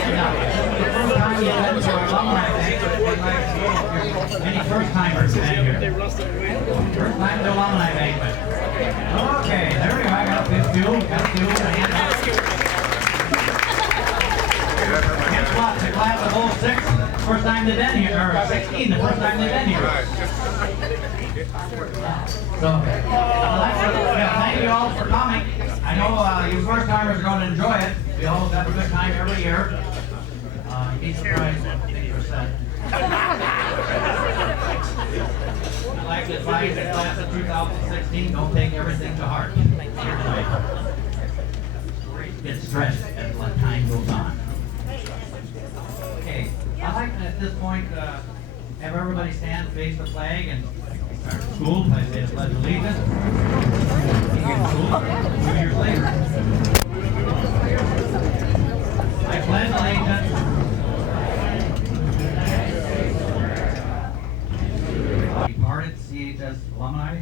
time you've been to our alumni banquet, we'd like to see any first-timers been here. First time to alumni banquet. Okay, there we go. I got a few. Got a few. Guess what? The class of 06, first time they've been here, or 16, the first time they've been here. So, thank you all for coming. I know you first-timers are going to enjoy it. We all have a good time every year. You'd be surprised what things are said. I'd like to advise the class of 2016, don't take everything to heart. Get stressed as time goes on. Okay, I'd like to, at this point, have everybody stand, face the flag, and start school. I say the Pledge of Allegiance. Begin school 2 years later. I pledge allegiance departed CHS alumni.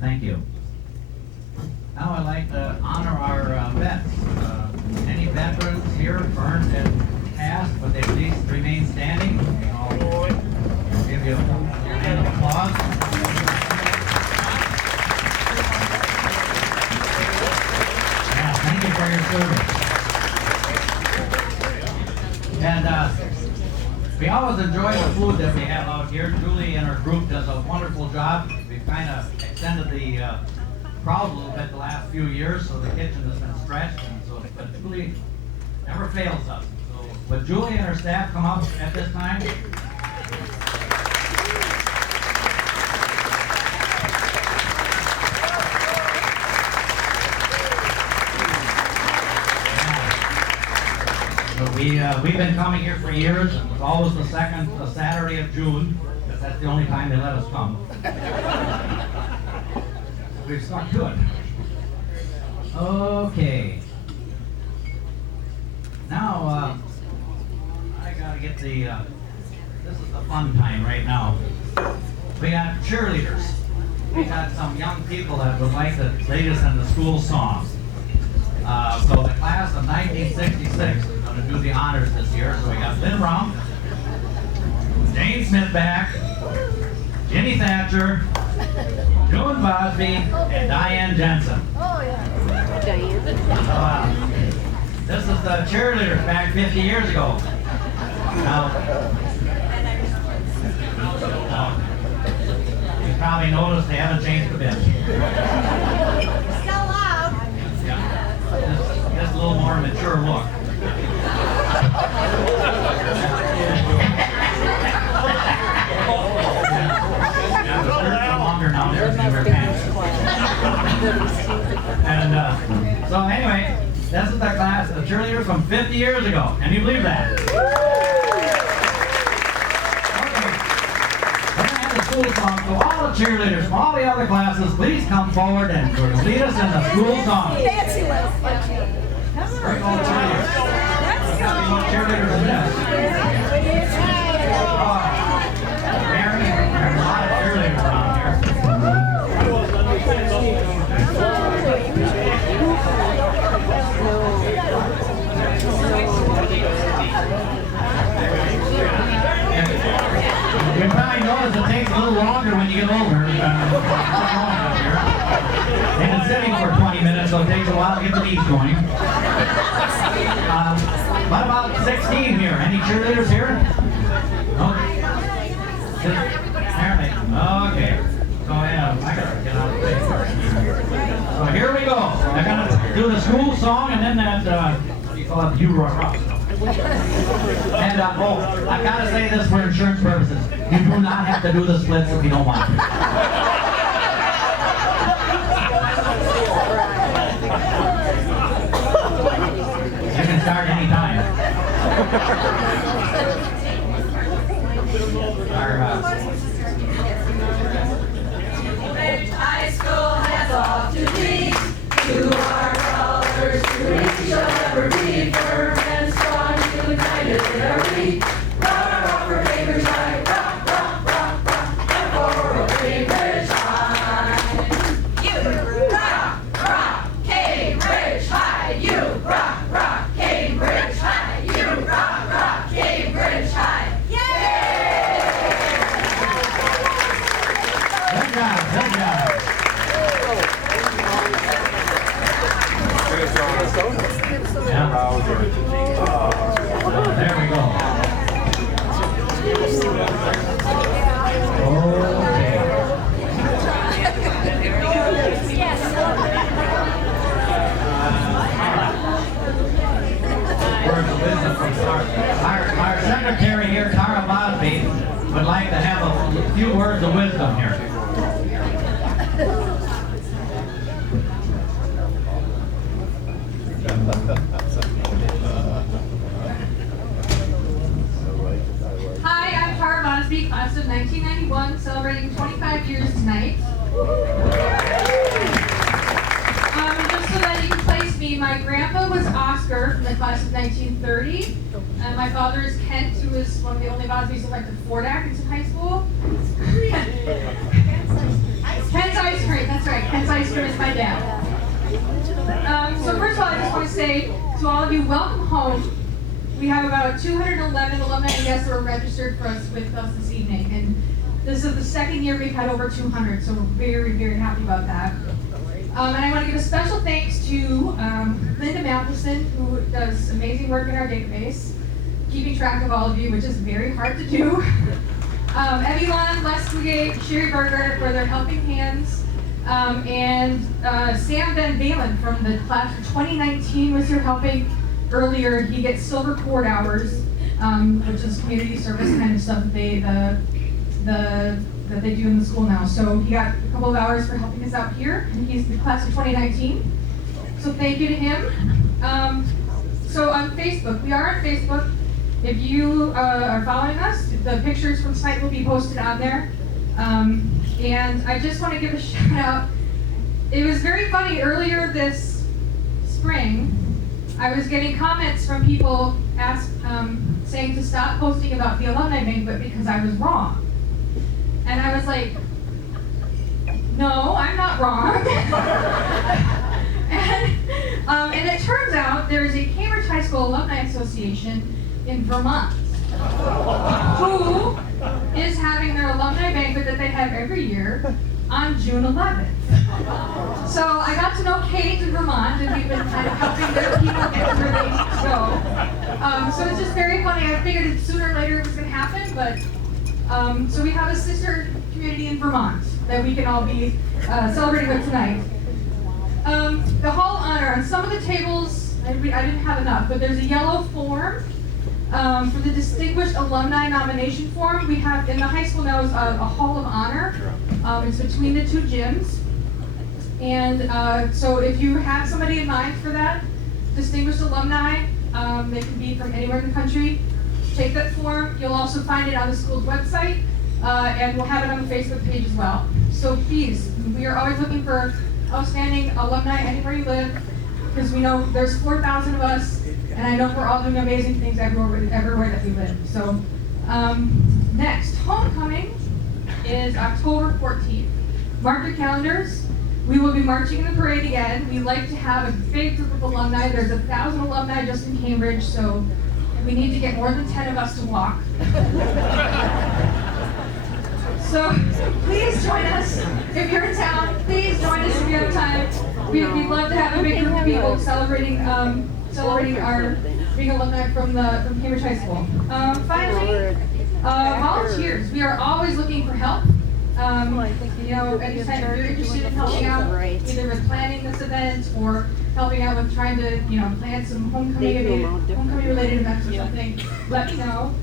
Thank you. Now I'd like to honor our vets. Any veterans here, burned and passed, but they please remain standing. I'll give you a hand of applause. Yeah, thank you for your service. And we always enjoy the food that we have out here. Julie and her group does a wonderful job. We've kind of extended the crowd a little bit the last few years, so the kitchen has been stretched, and so, but Julie never fails us. So, would Julie and her staff come up at this time? We've been coming here for years, and it's always the second Saturday of June, because that's the only time they let us come. We've stuck to it. Okay. Now, I gotta get the, this is the fun time right now. We got cheerleaders. We got some young people that would like to lead us in the school song. So the class of 1966 is going to do the honors this year. So we got Lynn Rump, Jane Smith back, Ginny Thatcher, June Bosby, and Diane Jensen. Oh, yeah. Diane. This is the cheerleaders back 50 years ago. Now, you probably noticed they haven't changed a bit. Still loud. Yeah. Just a little more mature look. Longer now, they're in their pants. And so anyway, this is the class of cheerleaders from 50 years ago. Can you believe that? Okay. We're going to have the school song. So all the cheerleaders from all the other classes, please come forward and lead us in the school song. Fancy little Bring all the cheerleaders. There's got to be more cheerleaders than this. Mary, there's a lot of cheerleaders around here. You probably notice it takes a little longer when you get older. They've been sitting for 20 minutes, so it takes a while to get the beats going. What about 16 here? Any cheerleaders here? No? Okay. So yeah, I gotta get out of the way. So here we go. They're gonna do the school song and then that, what do you call it, you-rock. And oh, I've got to say this for insurance purposes. You do not have to do the splits if you don't want to. You can start anytime. High school has all to be. To our colors, to reach shall ever be firm and strong, united in our reach. Rock, rock for Baker's High, rock, rock, rock, rock, and for a Baker's High. You rock! would like to have a few words of wisdom here. Hi, I'm Tara Bosby, class of 1991, celebrating 25 years tonight. Just so that you can place me, my grandpa was Oscar from the class of 1930, and my father is Kent, who is one of the only Bosbys who went to Fort Atkinson High School. Kent's Ice Cream, that's right, Kent's Ice Cream is my dad. So first of all, I just want to say to all of you, welcome home. We have about 211 alumni and guests that were registered with us this evening, and this is the second year we've had over 200, so we're very, very happy about that. And I want to give a special thanks to Linda Matheson, who does amazing work in our database, keeping track of all of you, which is very hard to do. Evilon, Les Fugate, Sherry Berger for their helping hands, and Sam Van Valen from the class of 2019 was here helping earlier. He gets silver cord hours, which is community service kind of stuff that they do in the school now. So he got a couple of hours for helping us out here, and he's the class of 2019. So thank you to him. So on Facebook, we are on Facebook. If you are following us, the pictures from tonight will be posted on there. And I just want to give a shout out. It was very funny earlier this spring. I was getting comments from people saying to stop posting about the Alumni Banquet because I was wrong. And I was like, no, I'm not wrong. and it turns out there is a Cambridge High School Alumni Association in Vermont who is having their Alumni Banquet that they have every year on June 11th. So I got to know Kate in Vermont, and we've been kind of helping their people get to where they need to go. So it's just very funny. I figured sooner or later it was going to happen, but so we have a sister community in Vermont that we can all be celebrating with tonight. The Hall of Honor, on some of the tables, I didn't have enough, but there's a yellow form for the Distinguished Alumni Nomination Form. We have, in the high school now, is a Hall of Honor. It's between the two gyms. And so if you have somebody in mind for that, distinguished alumni, they can be from anywhere in the country, take that form. You'll also find it on the school's website, and we'll have it on the Facebook page as well. So please, we are always looking for outstanding alumni anywhere you live, because we know there's 4,000 of us, and I know we're all doing amazing things everywhere that we live. So next, homecoming is October 14th. Mark your calendars. We will be marching in the parade again. We like to have a big group of alumni. There's 1,000 alumni just in Cambridge, so we need to get more than 10 of us to walk. So please join us if you're in town. Please join us if you have time. We'd love to have a big group of people celebrating our being alumni from Cambridge High School. Finally, volunteers. We are always looking for help. Anytime you're interested in helping out, either with planning this event or helping out with trying to, plan some homecoming-related events or something, let me know.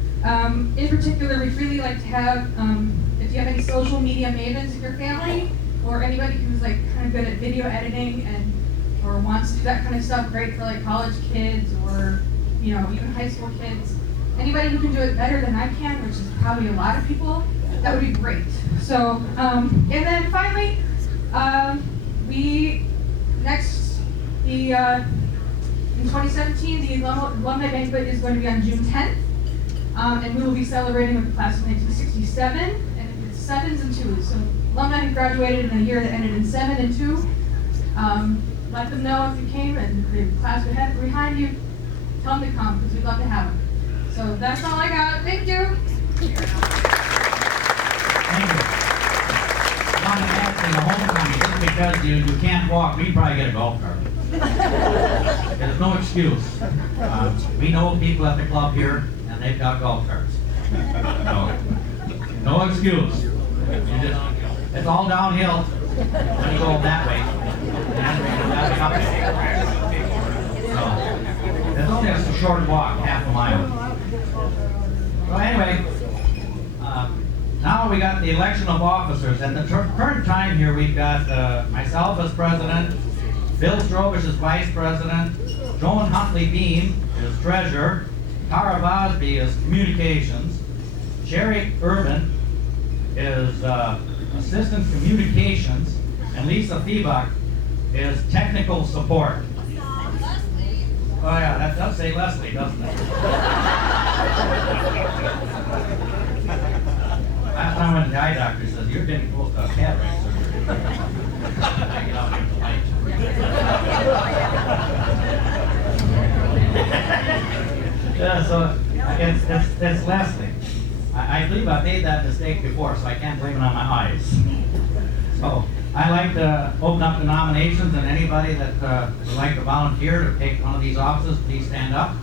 In particular, we'd really like to have, if you have any social media mavens in your family, or anybody who's kind of good at video editing or wants to do that kind of stuff, great for college kids or even high school kids. Anybody who can do it better than I can, which is probably a lot of people, that would be great. So, and then finally, in 2017, the Alumni Banquet is going to be on June 10th, and we will be celebrating with the class of 1967, and it's 7s and 2s. So alumni who graduated in a year that ended in 7 and 2, let them know if you came and the class behind you, tell them to come, because we'd love to have them. So that's all I got. Thank you. Thank you. I'm asking the homecoming, just because you can't walk, we probably get a golf cart. There's no excuse. We know people at the club here, and they've got golf carts. No excuse. It's all downhill when you go that way. It's only a short walk, half a mile. So anyway, Now we got the election of officers. At the current time here, we've got myself as president, Bill Strobish as vice president, Joan Huntley Beam is treasurer, Tara Bosby is communications, Sherry Urban is assistant communications, and Lisa Feebach is technical support. Oh yeah, that does say Leslie, doesn't it? Last time when the eye doctor says, you're getting close to a cataract surgery. I get out here to light. Yeah, so it's Leslie. I believe I made that mistake before, so I can't blame it on my eyes. So I'd like to open up the nominations, and anybody that would like to volunteer to take one of these offices, please stand up.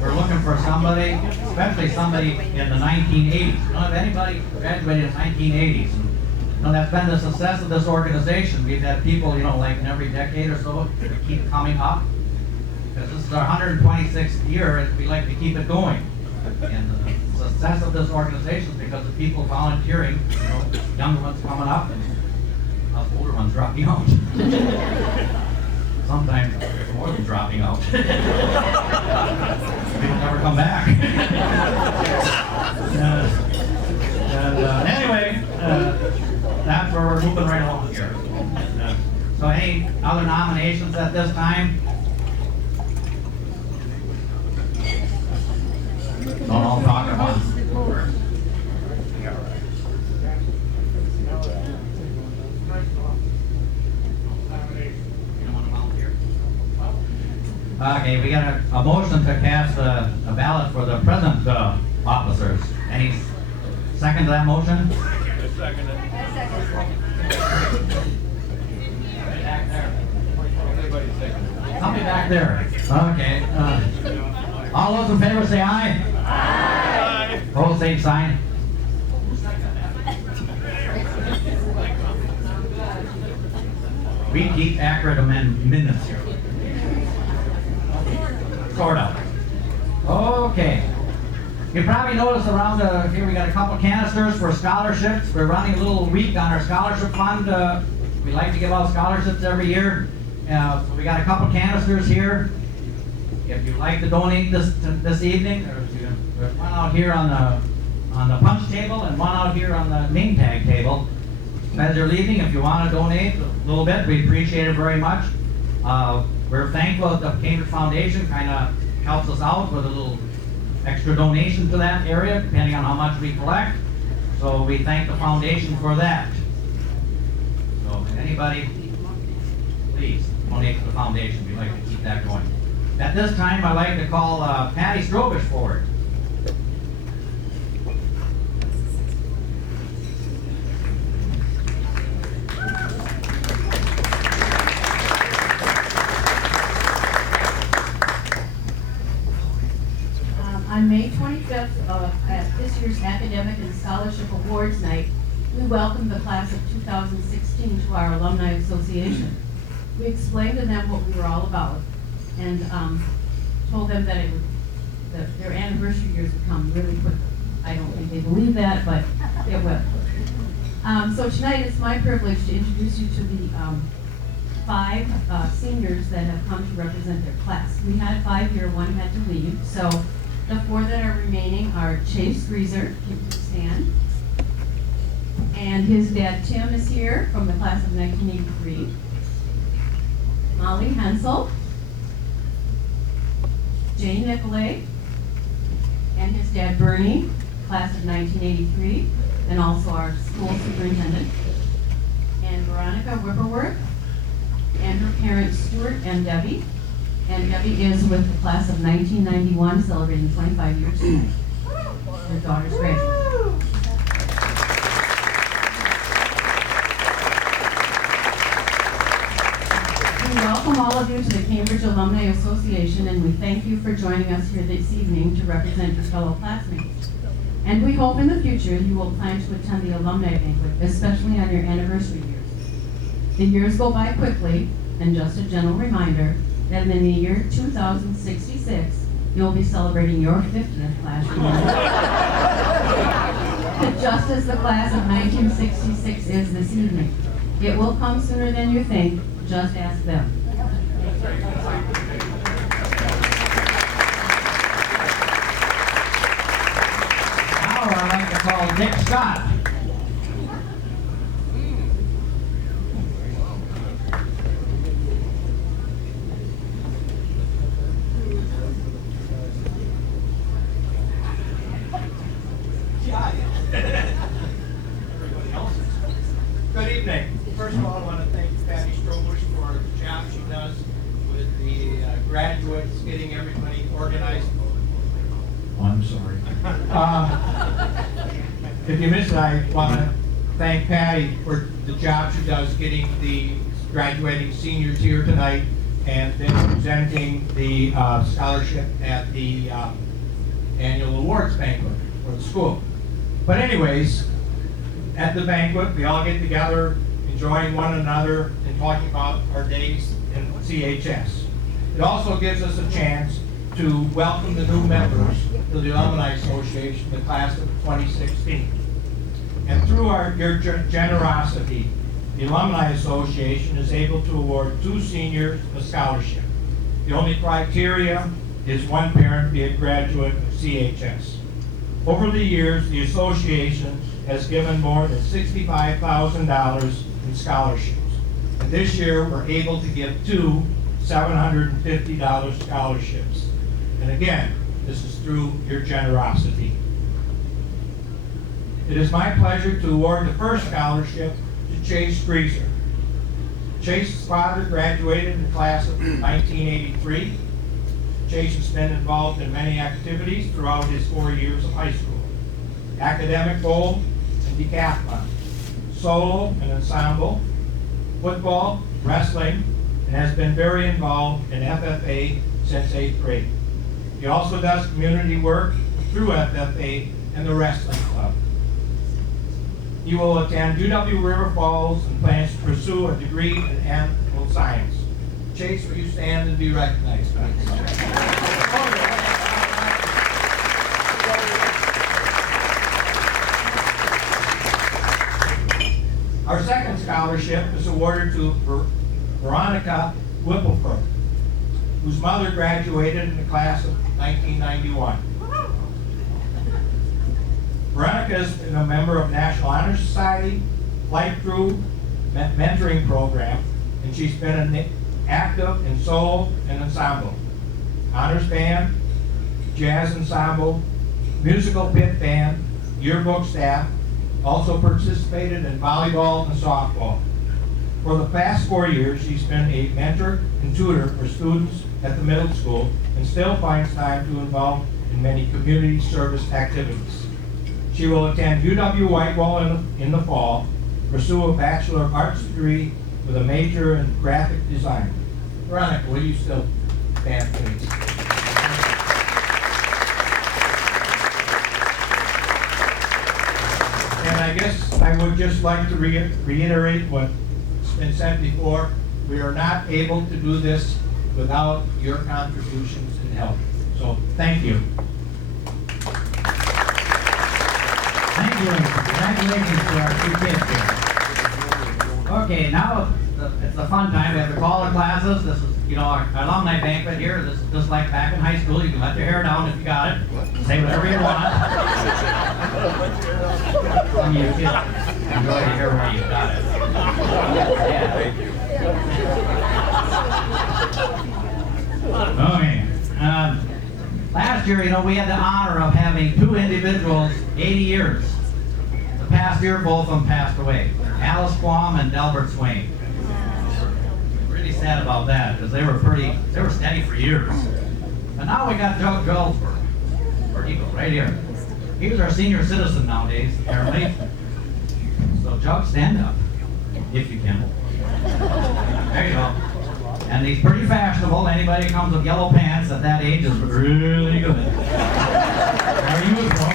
We're looking for somebody, especially somebody in the 1980s. We don't have anybody graduated in the 1980s. And, that's been the success of this organization. We've had people, like in every decade or so, that keep coming up. Because this is our 126th year, and we like to keep it going. And the success of this organization is because of people volunteering, younger ones coming up, and us older ones dropping out. Sometimes more than dropping out. People never come back. Anyway, that's where we're moving right along here. So any other nominations at this time? Don't talk about it. Okay, we got a motion to cast a ballot for the present officers. Any second to that motion? I second it. Back there. Everybody second it. Somebody back there. Okay. All those in favor say aye. Aye. Opposed, same sign. We keep accurate minutes here. Sort of. Okay. You probably noticed around here we got a couple canisters for scholarships. We're running a little week on our scholarship fund. We like to give out scholarships every year. So we got a couple canisters here. If you'd like to donate this evening, there's one out here on the punch table and one out here on the name tag table. As you're leaving, if you want to donate a little bit, we appreciate it very much. We're thankful that the Cambridge Foundation kind of helps us out with a little extra donation to that area, depending on how much we collect. So we thank the foundation for that. So anybody, please donate to the foundation. We'd like to keep that going. At this time, I'd like to call Patty Strobish forward. On May 25th, at this year's Academic and Scholarship Awards Night, we welcomed the class of 2016 to our Alumni Association. We explained to them what we were all about and told them that their anniversary years would come really quickly. I don't think they believe that, but it will. So tonight it's my privilege to introduce you to the 5 seniors that have come to represent their class. We had 5 here, one had to leave, so the 4 that are remaining are Chase Greaser, can you stand? And his dad Tim is here from the class of 1983. Molly Hensel, Jay Nicolay, and his dad Bernie, class of 1983, and also our school superintendent. And Veronica Whipperworth, and her parents Stuart and Debbie. And Debbie is with the class of 1991, celebrating 25 years tonight. Her daughter's graduating. We welcome all of you to the Cambridge Alumni Association, and we thank you for joining us here this evening to represent your fellow classmates. And we hope in the future you will plan to attend the Alumni Banquet, especially on your anniversary years. The years go by quickly, and just a gentle reminder that in the year 2066, you'll be celebrating your 50th class reunion. just as the class of 1966 is this evening. It will come sooner than you think. Just ask them. Now I'd like to call Dick Scott. Good evening. First of all, I want to thank Patty Strobush for the job she does with the graduates, getting everybody organized. Oh, I'm sorry. If you missed it, I want to thank Patty for the job she does getting the graduating seniors here tonight and then presenting the scholarship at the annual awards banquet for the school. But anyways, at the banquet, we all get together, enjoying one another and talking about our days in CHS. It also gives us a chance to welcome the new members to the Alumni Association, the class of 2016. And through your generosity, the Alumni Association is able to award 2 seniors a scholarship. The only criteria is one parent be a graduate of CHS. Over the years, the association has given more than $65,000 in scholarships. And this year, we're able to give 2 $750 scholarships. And again, this is through your generosity. It is my pleasure to award the first scholarship to Chase Freezer. Chase's father graduated in the class of 1983. Chase has been involved in many activities throughout his 4 years of high school. Academic bowl and decathlon, solo and ensemble, football, wrestling, and has been very involved in FFA since 8th grade. He also does community work through FFA and the wrestling club. He will attend UW River Falls and plans to pursue a degree in animal science. Chase, will you stand and be recognized, please? Our second scholarship is awarded to Veronica Whippleford, whose mother graduated in the class of 1991. Veronica has been a member of National Honor Society, Flight Crew, mentoring program, and she's been active in solo and ensemble, honors band, jazz ensemble, musical pit band, yearbook staff, also participated in volleyball and softball. For the past 4 years, she's been a mentor and tutor for students at the middle school and still finds time to involve in many community service activities. She will attend UW Whitewall in the fall, pursue a Bachelor of Arts degree with a major in graphic design. Veronica, will you still stand, please? And I guess I would just like to reiterate what's been said before. We are not able to do this without your contributions and help. So thank you. Thank you. Congratulations to our 2 kids here. Okay, now it's the fun time. We have to call the classes. This is, our alumni banquet here. This is just like back in high school. You can let your hair down if you got it. Say whatever you want. Some of you kids enjoy to hear where you got it. Yeah. Okay. Last year, we had the honor of having 2 individuals, 80 years. The past year, both of them passed away. Alice Quam and Delbert Swain. Really sad about that because they were steady for years. But now we got Doug Goldsberg. Where'd he go? Right here. He was our senior citizen nowadays, apparently. So Doug, stand up, if you can. There you go. And he's pretty fashionable. Anybody who comes with yellow pants at that age is really good. Very useful.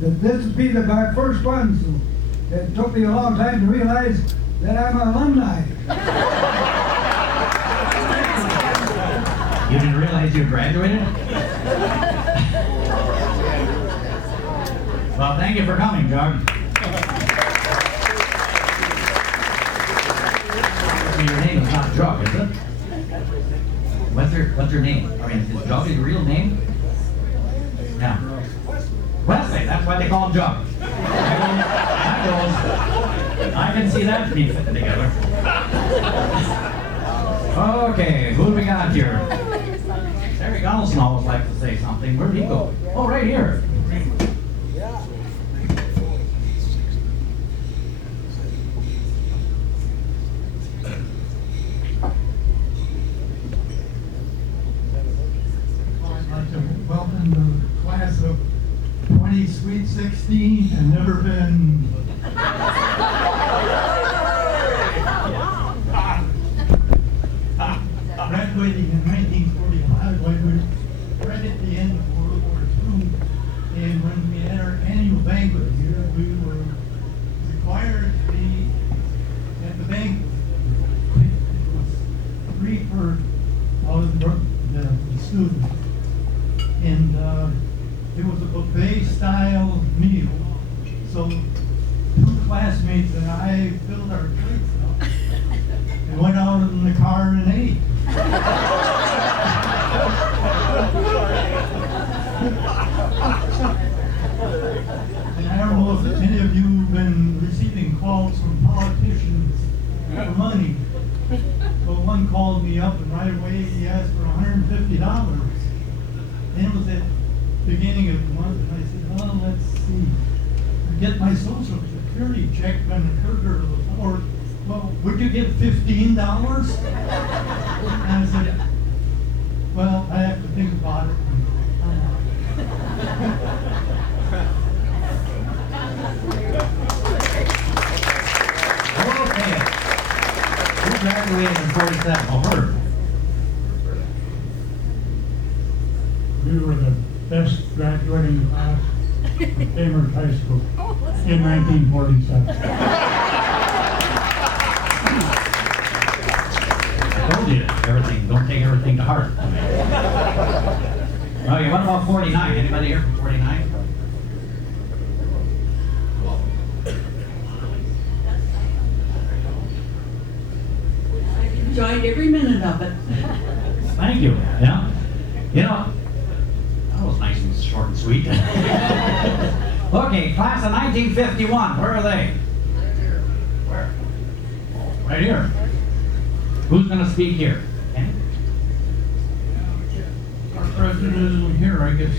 This will be my first one, so it took me a long time to realize that I'm an alumni. You didn't realize you graduated? Well, thank you for coming, Jug. Your name is not Jug, is it? What's your name? I mean, is Jug your real name? Yeah. Wesley, that's why they call him Jug. That goes. I can see that being fitting together. Okay, who do we got here? Terry Donaldson always likes to say something. Where'd he go? Oh, right here. I'd like to welcome the class of 20 Sweet 16 and never been graduating in 1945, when we were right at the end of World War II, and when we had our annual banquet here, we were required to be at the banquet. It was free for all of the students. And it was a buffet-style meal. So 2 classmates and I filled our plates up and went out in the car and ate. And I don't know if any of you have been receiving calls from politicians for money. But one called me up and right away he asked for $150. And it was at the beginning of the month, and I said, well, let's see. I get my social security check on the 3rd or the 4th. Well, would you get $15? And I said, well, I have to think about it. Okay. Who graduated in 47? Oh, her. We were the best graduating class of Cambridge High School in 1947. I told you, everything, don't take everything to heart. Okay, what about 49? Anybody here from 49? Enjoyed every minute of it. Thank you. Yeah. You know, that was nice and short and sweet. Okay, class of 1951. Where are they? Where? Oh, right here. Who's going to speak here? Kenny? Our president isn't here, I guess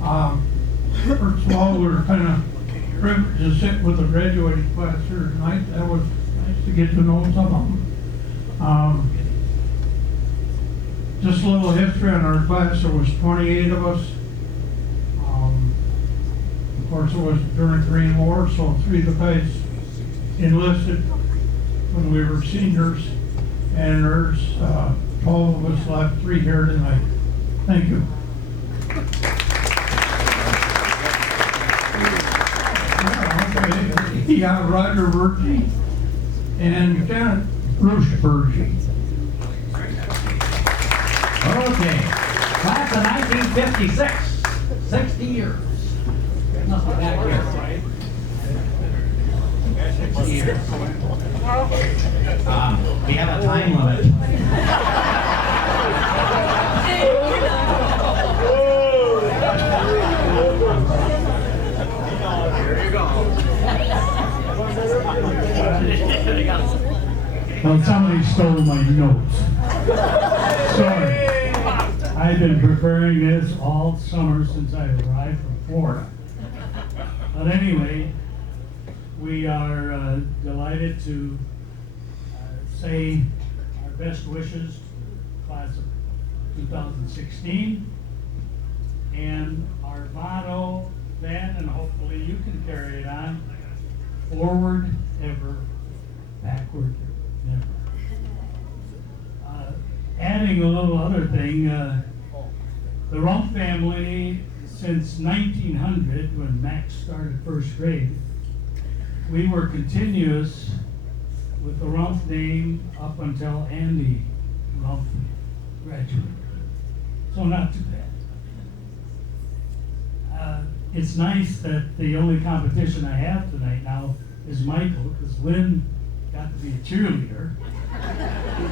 I'll go. First of all, we're kind of privileged to sit with the graduating class here tonight. That was nice to get to know some of them. Just a little history on our class. There was 28 of us. Of course, it was during the Korean War, so 3 of the guys enlisted when we were seniors, and there's 12 of us left, 3 here tonight. Thank you. Yeah, Roger Virgie and Janet Bruce Virgie. Okay. Class of 1956. 60 years. Must be back here. 60 years. We have a time limit. Well, somebody stole my notes. Sorry. I've been preparing this all summer since I arrived from Florida. But anyway, we are delighted to say our best wishes to the class of 2016. And our motto then, and hopefully you can carry it on, forward ever, backward never. Adding a little other thing, the Rumpf family, since 1900, when Max started first grade, we were continuous with the Rumpf name up until Andy Rumpf graduate. So not too bad. It's nice that the only competition I have tonight now is Michael, because Lynn got to be a cheerleader.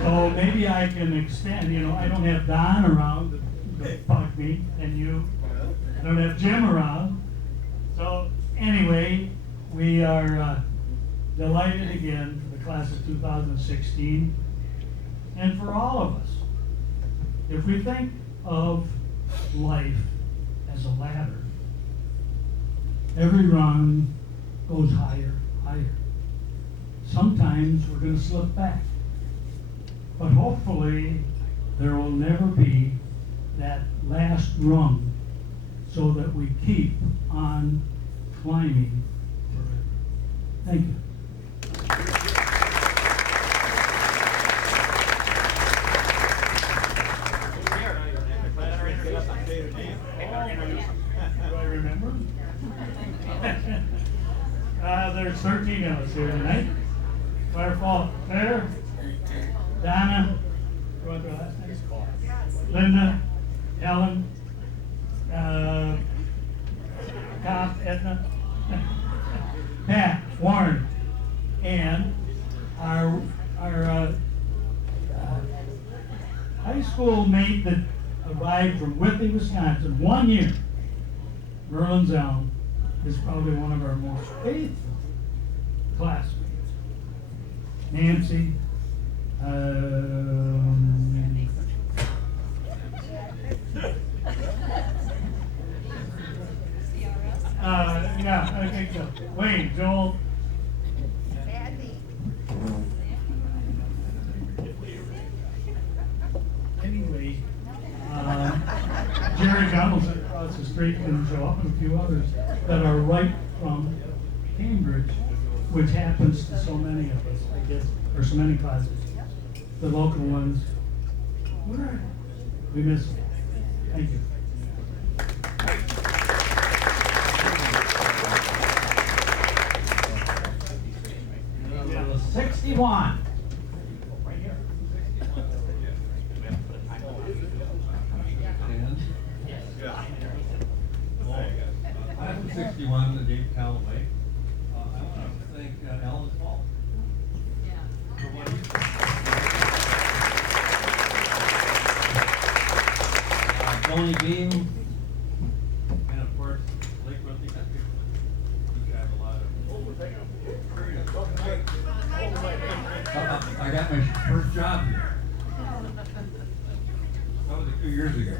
So maybe I can extend, I don't have Don around to bug me, and you. I don't have Jim around. So anyway, we are delighted again for the class of 2016. And for all of us, if we think of life as a ladder, every rung goes higher, higher. Sometimes we're going to slip back. But hopefully, there will never be that last rung so that we keep on climbing forever. Thank you. Do I remember? There's 13 of us here tonight. Firefall, Claire, Donna, what's her last name? Linda, Ellen, Tom, Edna, Pat, Warren, and our high school mate that arrived from Whitney, Wisconsin, 1 year. Merlin Zell is probably one of our most faithful classmates. Nancy, yeah, I think so. Wayne, Joel. Anyway, Jerry Gunnels across the street and show up, and a few others that are right from Cambridge, which happens to so many of us, I guess, or so many classes. The local ones, we miss them. Thank you. 61. Right here. Class of 61, the Dave Callaway. I want to thank Alan Paul. For what he Tony Beam, and of course, Lake Runty Country. We have a lot of. I got my first job here. That was a few years ago.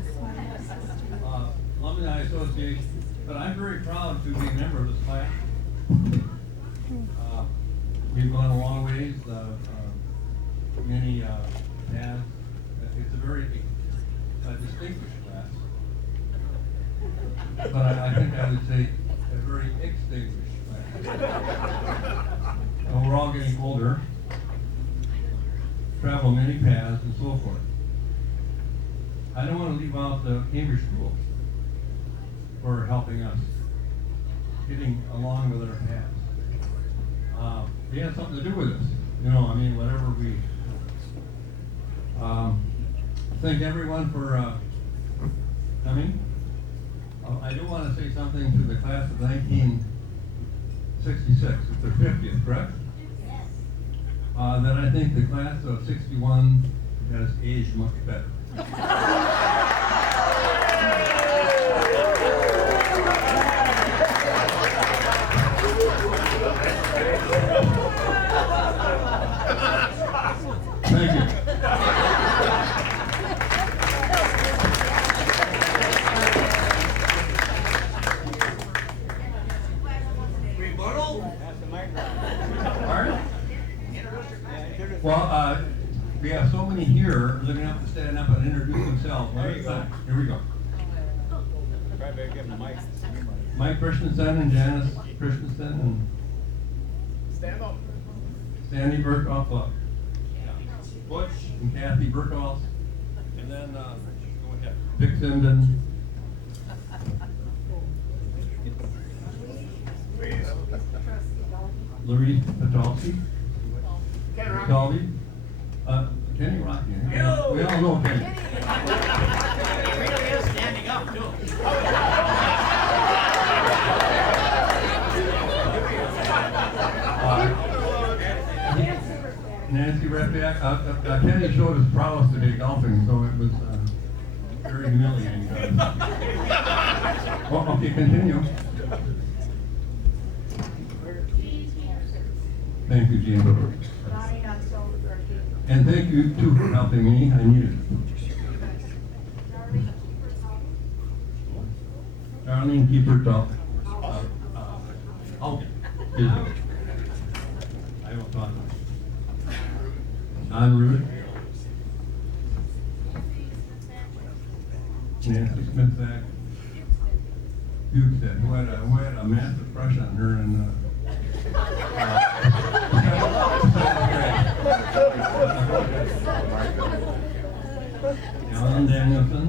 Alumni Association, but I'm very proud to be a member of this class. We've gone a long ways, many paths. It's a very distinguished class. But I think I would say a very extinguished class. And we're all getting older, travel many paths and so forth. I don't want to leave out the Cambridge School for helping us, getting along with our paths. They had something to do with this. Whatever we thank everyone for coming. I do want to say something to the class of 1966. It's their 50th, correct? Yes. That I think the class of 61 has aged much better. Thank you. Well, we have so many here, they're going to have to stand up and introduce themselves. Here we go. Mike Christensen and Janice Christensen and Stand up. Sandy Burkhoff, Butch and Kathy Burkhoff, and then go ahead. Dick Simden. Larry Patolsky. Dolby. Kenny Rocky. We all know Kenny. Kenny showed his prowess today golfing, so it was very humiliating. Well, okay, continue. Thank you, Gene. And thank you too for helping me. I needed it. Darlene, keep her talk. Okay. I will talk. John Root. Nancy Smith-Zach. Duke said, who had a massive crush on her and John Danielson.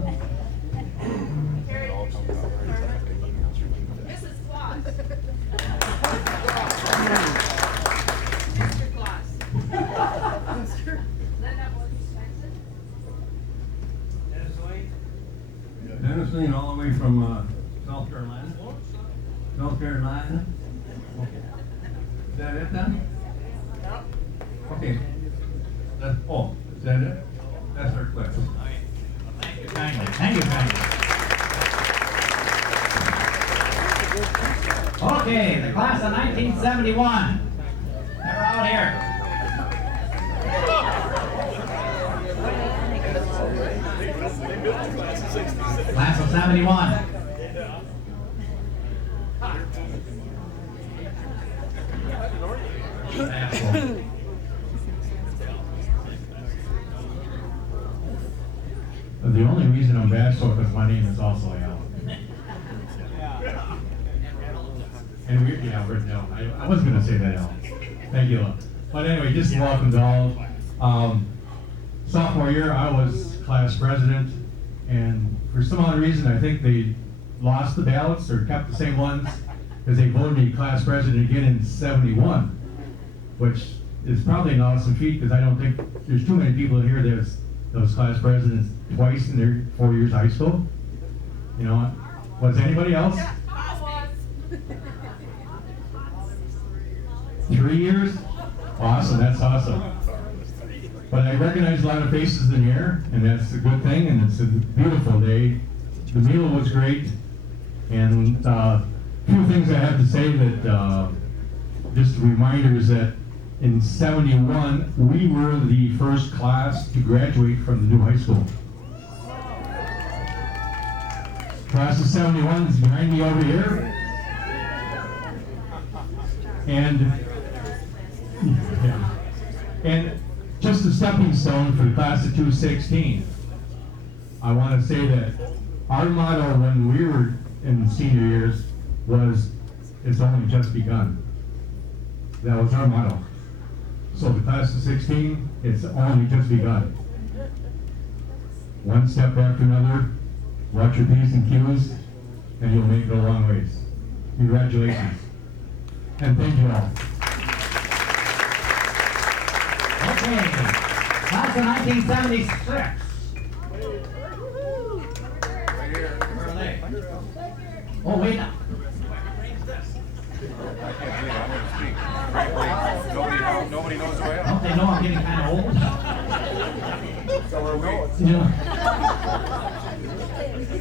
Mrs. Claus. Mr. Claus. Linda Williams-Benson. Dennis Lane, all the way from South Carolina. South Carolina. Okay. Is that it then? Okay. That's all. Is that it? That's our class. Thank you kindly. Thank you kindly. Okay, the class of 1971. They're out here. Class of 71. The only reason I'm bashful is because my name is also Al. And we're no, I wasn't going to say that, Al. Thank you. But anyway, just welcome to all. Sophomore year, I was class president, and for some odd reason, I think they lost the ballots or kept the same ones, because they voted me class president again in '71, which is probably an awesome feat, because I don't think there's too many people here those class presidents twice in their 4 years of high school. You know, was anybody else? 3 years? Awesome, that's awesome. But I recognize a lot of faces in here, and that's a good thing, and it's a beautiful day. The meal was great, and a few things I have to say that, just reminders that in '71, we were the first class to graduate from the new high school. Class of '71 is behind me over here. And just a stepping stone for the class of 2016. I want to say that our motto when we were in senior years was, "It's only just begun." That was our motto. So the class of 16, it's only just begun. One step after another, watch your P's and Q's, and you'll make it a long ways. Congratulations. And thank you all. Okay, class of 1976. Where are they? Oh, wait now. I can't believe it. I'm going to speak. Frankly, nobody knows who I am. Don't they know I'm getting kind of old? So are we. Yeah.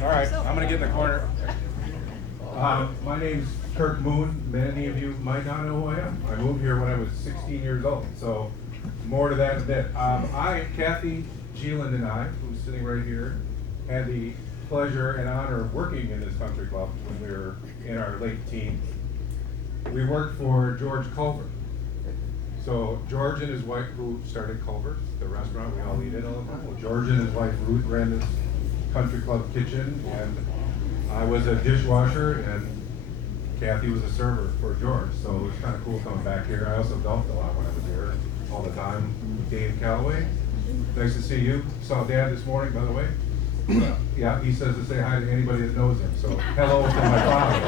All right, I'm going to get in the corner. My name's Kurt Moon. Many of you might not know who I am. I moved here when I was 16 years old, so more to that in a bit. Kathy Geeland and I, who's sitting right here, had the pleasure and honor of working in this country club when we were in our late teens. We worked for George Culver. So George and his wife, who started Culver's, the restaurant we all eat at all the time. Well, George and his wife Ruth ran this country club kitchen, and I was a dishwasher, and Kathy was a server for George. So it was kind of cool coming back here. I also golfed a lot when I was here, all the time. Dave Calloway, nice to see you. Saw Dad this morning, by the way. Yeah, he says to say hi to anybody that knows him. So hello to my father.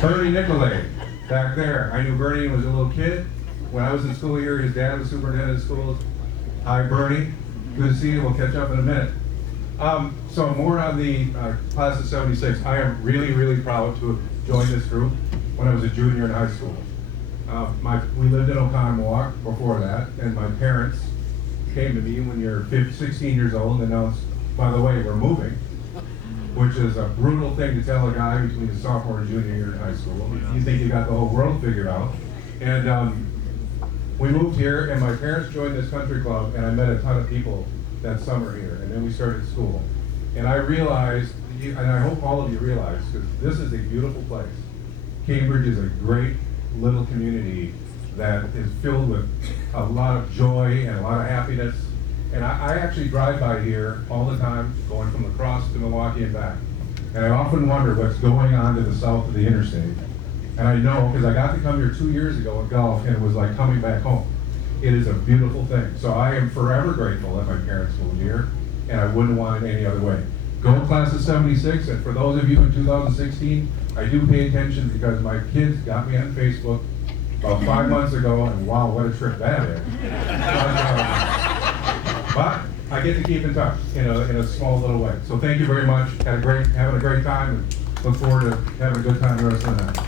Bernie Nicolay, back there. I knew Bernie was a little kid. When I was in school here, his dad was superintendent of schools. Hi, Bernie. Good to see you. We'll catch up in a minute. So more on the class of '76. I am really, really proud to have joined this group when I was a junior in high school. We lived in Oconomowoc before that, and my parents came to me when you're 16 years old and announced, by the way, we're moving, which is a brutal thing to tell a guy between a sophomore and junior year in high school. You think you got the whole world figured out. And we moved here, and my parents joined this country club, and I met a ton of people that summer here, and then we started school. And I realized, and I hope all of you realize, because this is a beautiful place. Cambridge is a great little community that is filled with a lot of joy and a lot of happiness. And I actually drive by here all the time, going from La Crosse to Milwaukee and back. And I often wonder what's going on to the south of the interstate. And I know, because I got to come here 2 years ago at golf, and it was like coming back home. It is a beautiful thing. So I am forever grateful that my parents moved here, and I wouldn't want it any other way. Go class of 76, and for those of you in 2016, I do pay attention because my kids got me on Facebook about 5 months ago, and wow, what a trip that is. But I get to keep in touch in a small little way. So thank you very much. Having a great time, and look forward to having a good time the rest of the night.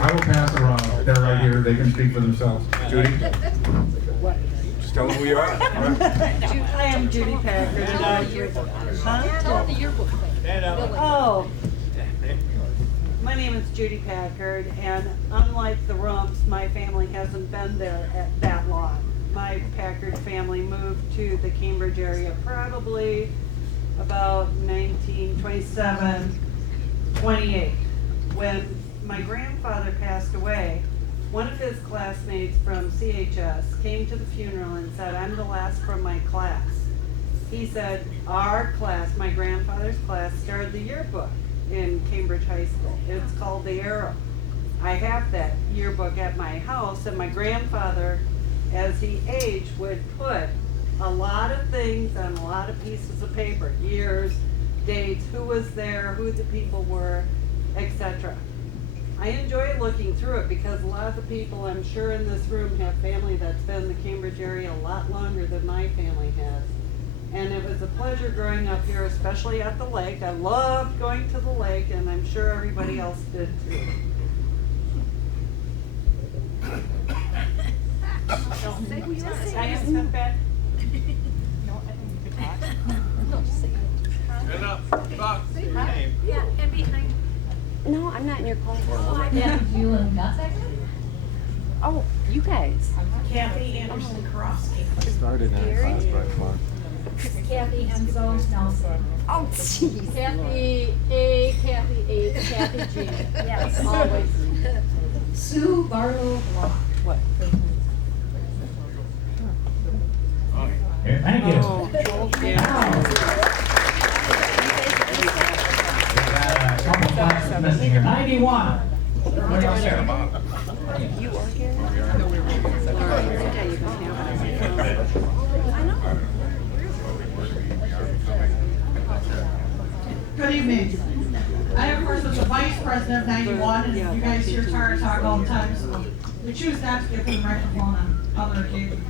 I will pass it around. They're right here. They can speak for themselves. Judy? Just tell them who you are. I am Judy Packard. Tell the yearbook. Oh. My name is Judy Packard, and unlike the Rumps, my family hasn't been there that long. My Packard family moved to the Cambridge area probably about 1927, 28. When my grandfather passed away, one of his classmates from CHS came to the funeral and said, "I'm the last from my class." He said, "Our class, my grandfather's class, started the yearbook in Cambridge High School. It's called the Arrow." I have that yearbook at my house, and my grandfather, as he aged, would put a lot of things on a lot of pieces of paper, years, dates, who was there, who the people were, etc. I enjoy looking through it because a lot of the people I'm sure in this room have family that's been in the Cambridge area a lot longer than my family has. And it was a pleasure growing up here, especially at the lake. I loved going to the lake, and I'm sure everybody else did too. Don't say who you are. I am Smith Bed. No, I think you could talk. No, just say it. Stand up. Talk. Say your name. Yeah, and behind. No, I'm not in your class. Yeah, you and got that? Oh, you guys. Kathy Anderson Karofsky. I started in that class, but come on. Kathy Enzo Nelson. Oh, jeez. Kathy A, Kathy H, Kathy G. Yes. Always. Sue Barlow Block. What? Here, thank you. Oh, We got a couple classes missing here. 91. Everybody else here. You are here? No, we were waiting a second. Okay, you can have it. I know. Good evening. I, of course, was the vice president of 91, and you guys hear Tara talk all the time, so we choose not to give her the microphone on other occasions.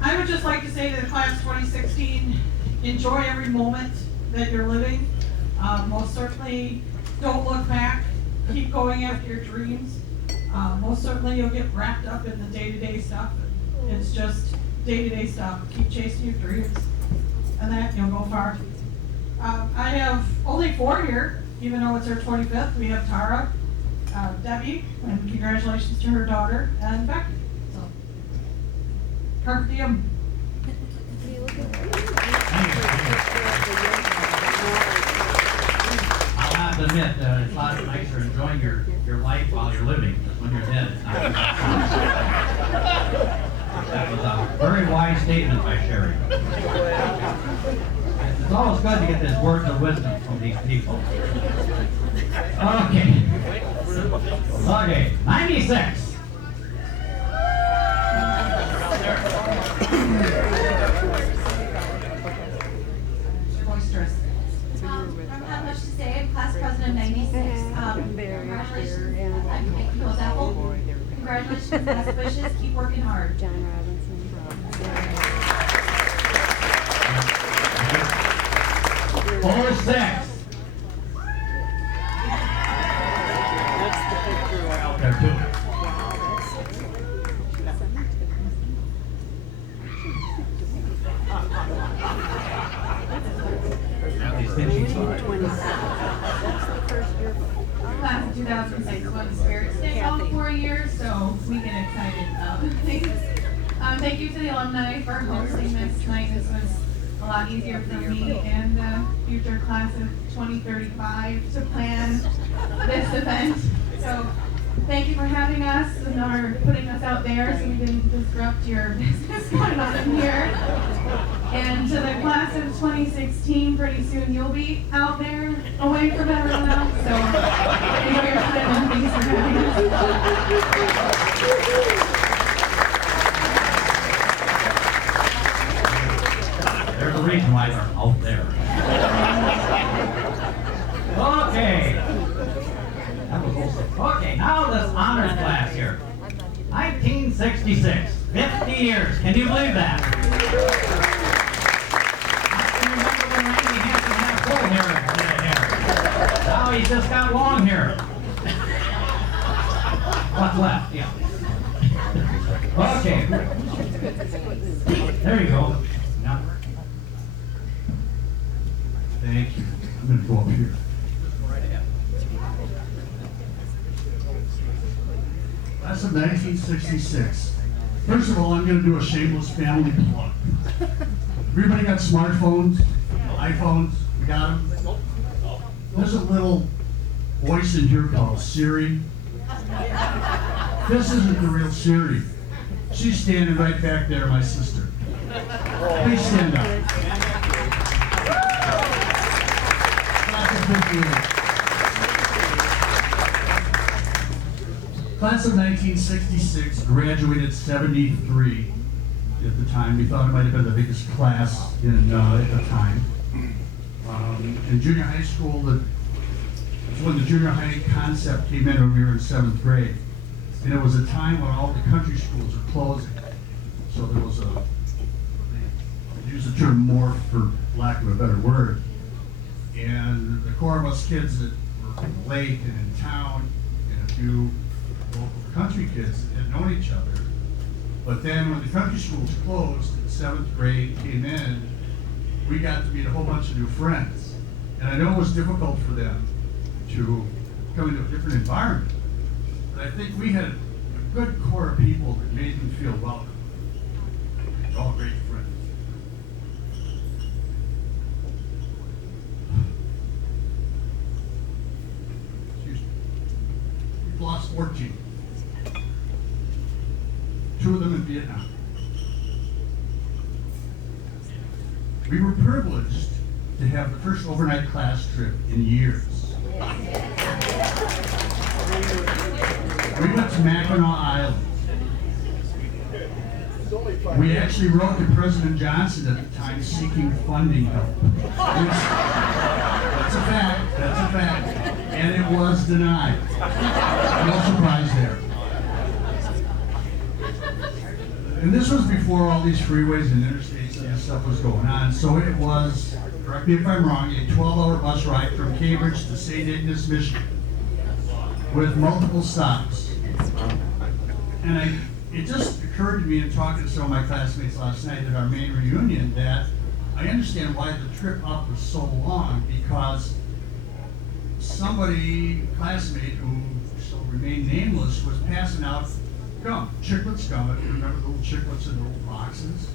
I would just like to say to the class 2016, enjoy every moment that you're living. Most certainly, don't look back. Keep going after your dreams. Most certainly, you'll get wrapped up in the day-to-day stuff. It's just day-to-day stuff. Keep chasing your dreams, and that you'll go far. I have only 4 here, even though it's her 25th. We have Tara, Debbie, and congratulations to her daughter, and Becky. So, carpe diem. I'll have to admit, it's a lot nicer enjoying your life while you're living, because when you're dead, it's not. That was a very wise statement by Sherry. It's always good to get these words of wisdom from these people. Okay. Okay, 96. Boisterous. I don't have much to say. I'm class president of 96. Congratulations. I know that whole. Congratulations, best wishes. Keep working hard. John Robinson. 06. Out there too. Class of 2006 won the Spirit Stick all 4 years, so we get excited about things. Thank you to the alumni for hosting this tonight. This was a lot easier for me and the future class of 2035 to plan this event. So thank you for having us and for putting us out there so we didn't disrupt your business going on in here. And to the class of 2016, pretty soon you'll be out there away from everyone else. So enjoy your time and thanks for having us. There's a reason why they're out there. Okay. Okay, now this honors class here. 1966, 50 years. Can you believe that? I can remember when Randy Hanson had full hair instead of hair. Now he's just got long hair. What's left? Yeah. Okay. There you go. Now. Thank you. I'm going to go up here. Class of 1966. First of all, I'm going to do a shameless family plug. Everybody got smartphones, iPhones? We got them? There's a little voice in here called Siri. This isn't the real Siri. She's standing right back there, my sister. Please stand up. Class of 1966 graduated 73 at the time. We thought it might have been the biggest class at the time. In junior high school, that's when the junior high concept came in when we were in 7th grade. And it was a time when all the country schools were closing. So there was I use the term morph for lack of a better word. And the core of us kids that were in the lake and in town, and a few local country kids that had known each other. But then when the country schools closed and 7th grade came in, we got to meet a whole bunch of new friends. And I know it was difficult for them to come into a different environment. But I think we had a good core of people that made them feel welcome. All great friends. We've lost 14. 2 of them in Vietnam. We were privileged to have the first overnight class trip in years. We went to Mackinac Island. We actually wrote to President Johnson at the time seeking funding help. That's a fact, that's a fact. And it was denied. No surprise there. And this was before all these freeways and interstates and this stuff was going on. So it was, correct me if I'm wrong, a 12-hour bus ride from Cambridge to St. Ignace, Michigan, with multiple stops. And it just occurred to me in talking to some of my classmates last night at our main reunion that I understand why the trip up was so long, because somebody, a classmate who shall remain nameless, was passing out gum, chiclets gum, if you remember the little chiclets in the little boxes.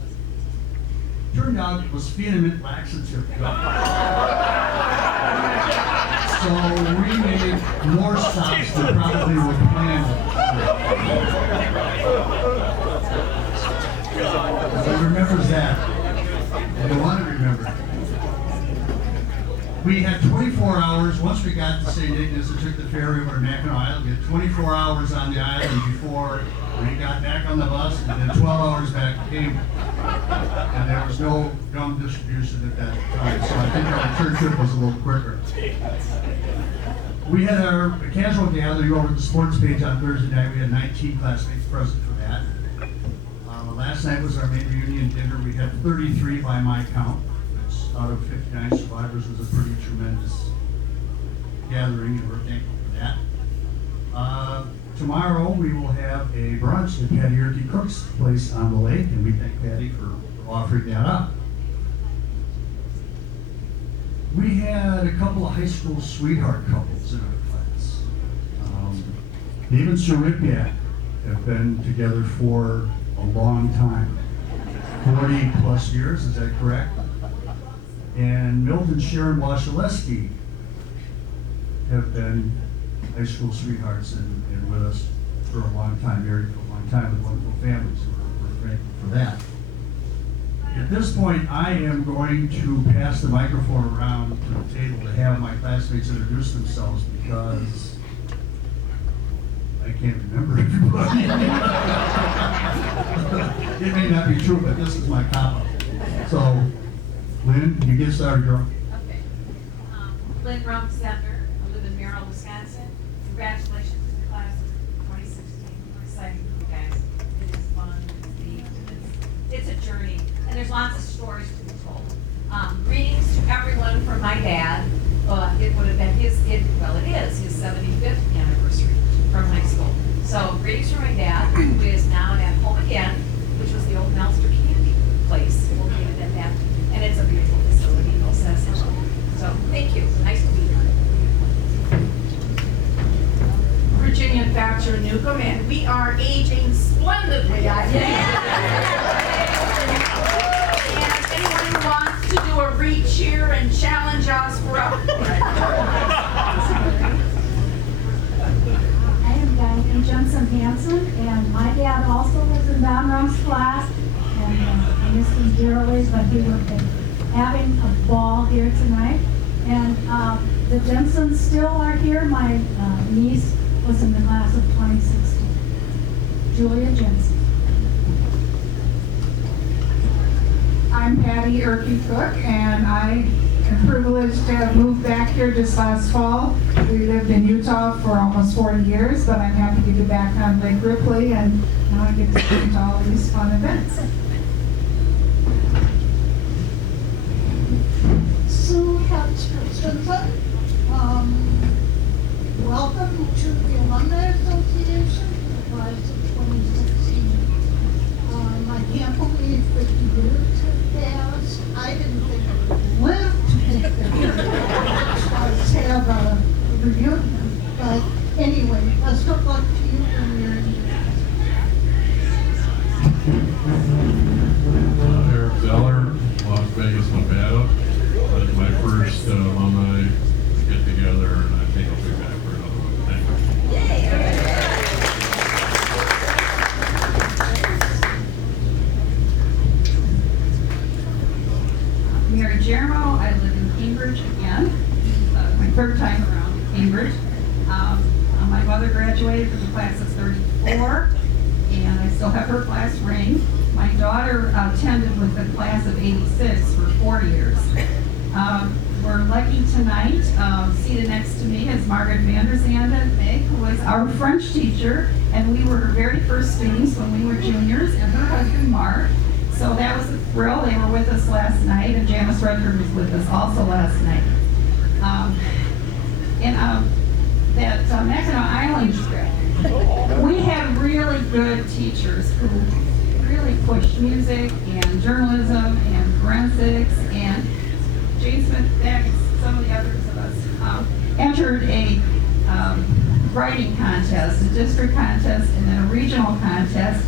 Turned out it was Phenamint laxative gum. So we made more stops than probably were planned. Everybody remembers that. And they want to remember. We had 24 hours. Once we got to St. Ignace and took the ferry over to Mackinac Island, we had 24 hours on the island before we got back on the bus, and then 12 hours back to Cambridge. And there was no gum distribution at that time, so I think our return trip was a little quicker. We had our casual gathering over at the sports page on Thursday night. We had 19 classmates present for that. Last night was our main reunion dinner. We had 33 by my count, which out of 59 survivors was a pretty tremendous gathering, and we're thankful for that. Tomorrow we will have a brunch at Patty Erke Cook's place on the lake, and we thank Patty for offering that up. We had a couple of high school sweetheart couples in our class. Dave and Sue Ripyak have been together for a long time, 40 plus years, is that correct? And Milt and Sharon Washaleski have been high school sweethearts and with us for a long time, married for a long time with wonderful families. We're grateful for that. At this point, I am going to pass the microphone around to the table to have my classmates introduce themselves because I can't remember everybody. It may not be true, but this is my cop-out. So, Lynn, you get started, girl. Okay. Lynn Rumsender, I live in Merrill, Wisconsin. Congratulations to the class of 2016. We're excited for you guys. It is fun, it's neat, it's a journey, and there's lots of stories to be told. Greetings to everyone from my dad. It would have been it is his 75th anniversary from high school. So greetings from my dad, who is now at home again, which was the old Melster Candy place located at that. And it's a beautiful facility, no sense. So thank you. Nice to be here. Virginia Thatcher Newcomb, and we are aging splendidly, I think. And anyone who wants to do a re-cheer and challenge us for a... I am Diane Jensen Hansen, and my dad also was in Don Rum's class, and I miss him dearly, but he would be having a ball here tonight. And the Jensens still are here. My niece was in the class of 2016, Julia Jensen. I'm Patty Erke Cook, and I am privileged to have moved back here just last fall. We lived in Utah for almost 40 years, but I'm happy to be back on Lake Ripley, and now I get to come to all these fun events. Sue Hutchinson. Welcome to the Alumni Association, the class of 2016. I can't believe 50 years have passed. I didn't think I would live to 50 years. Let's have a reunion. But anyway, best of luck to you when you're in Eric Zeller, Las Vegas, Nevada. That's my first alumni get together, and I think I'll be back for another one. Thank you. Mary Jermo, I live in Cambridge again. My third time around in Cambridge. My mother graduated from the class of 34, and I still have her class ring. My daughter attended with the class of 86 for 4 years. We're lucky tonight. Seated next to me is Margaret van der Zanden Meg, who was our French teacher, and we were her very first students when we were juniors, and her husband Mark. So that was a thrill. They were with us last night, and Janice Redford was with us also last night. That Mackinac Island trip, we had really good teachers who really pushed music and journalism and forensics, and Jane Smith Beck, some of the others of us, entered a writing contest, a district contest, and then a regional contest.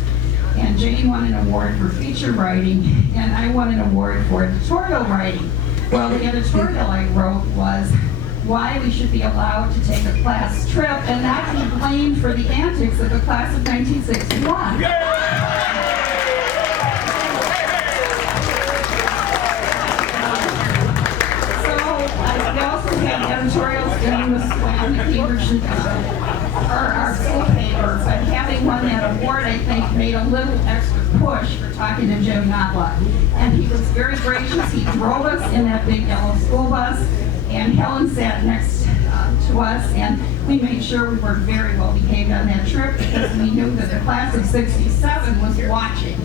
And Jane won an award for feature writing, and I won an award for editorial writing. Well, the editorial I wrote was why we should be allowed to take a class trip and not be blamed for the antics of the class of 1961. We also have editorials in the Swan, the Cambridge, our school paper, but having won that award, I think, made a little extra push for talking to Jim Notluck. And he was very gracious. He drove us in that big yellow school bus, and Helen sat next to us, and we made sure we were very well behaved on that trip because we knew that the class of 67 was watching.